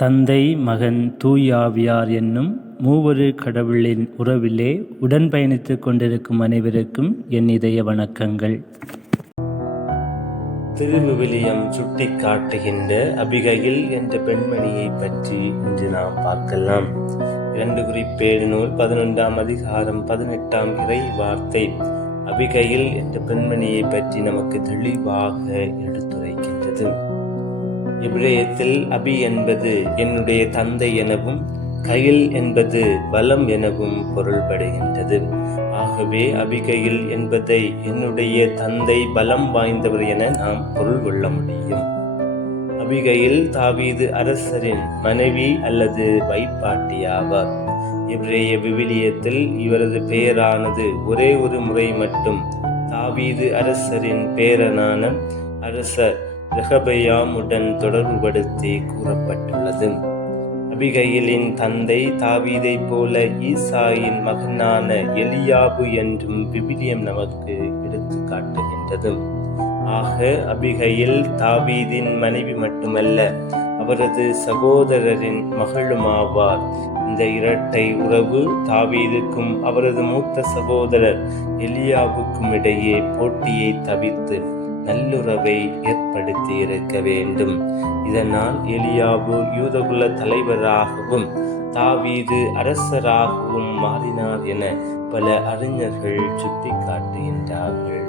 தந்தை மகன் தூயாவியார் என்னும் மூவரு கடவுளின் உறவிலே உடன் பயணித்து கொண்டிருக்கும் அனைவருக்கும் என் இதய வணக்கங்கள். திருவிவிலியம் சுட்டிக்காட்டுகின்ற அபிகையில் என்ற பெண்மணியை பற்றி இன்று நாம் பார்க்கலாம். இரண்டு குறிப்பேடு நூல் பதினொன்றாம் அதிகாரம் பதினெட்டாம் இறை வார்த்தை. அபிகையில் என்ற பெண்மணியை பற்றி நமக்கு தெளிவாக எடுத்துரைக்கின்றது. இப்ரேயத்தில் அபி என்பது என்னுடைய தந்தை எனவும் கையில் என்பது பலம் எனவும் பொருள்படுகின்றது. ஆகவே அபிகையில் என்பதை என்னுடைய தந்தை பலம் வாய்ந்தவர் என நாம் பொருள் கொள்ள முடியும். அபிகையில் தாவீது அரசரின் மனைவி அல்லது வைப்பாட்டியாவார். இவரைய விவிலியத்தில் இவரது பெயரானது ஒரே ஒரு முறை மட்டும் தாவீது அரசரின் பேரனான அரசர் ரெகபயாமுடன் தொடர்புபடுத்தி கூறப்பட்டுள்ளது. அபிகையிலின் தந்தை தாவீதைப் போல ஈசாயின் மகனான எலியாபு என்றும் விவிலியம் நமக்கு எடுத்து காட்டுகின்றது. ஆக அபிகையில் தாவீதின் மனைவி மட்டுமல்ல அவரது சகோதரரின் மகளுமாவார். இந்த இரட்டை உறவு தாவீதுக்கும் அவரது மூத்த சகோதரர் எலியாவுக்கும் இடையே போட்டியை தவிர்த்து நல்லுறவை ஏற்படுத்தி இருக்க வேண்டும். இதனால் எலியாபு யூதகுல தலைவராகவும் தாவீது அரசராகவும் மாறினார் என பல அறிஞர்கள் சுட்டிக்காட்டுகின்றார்கள்.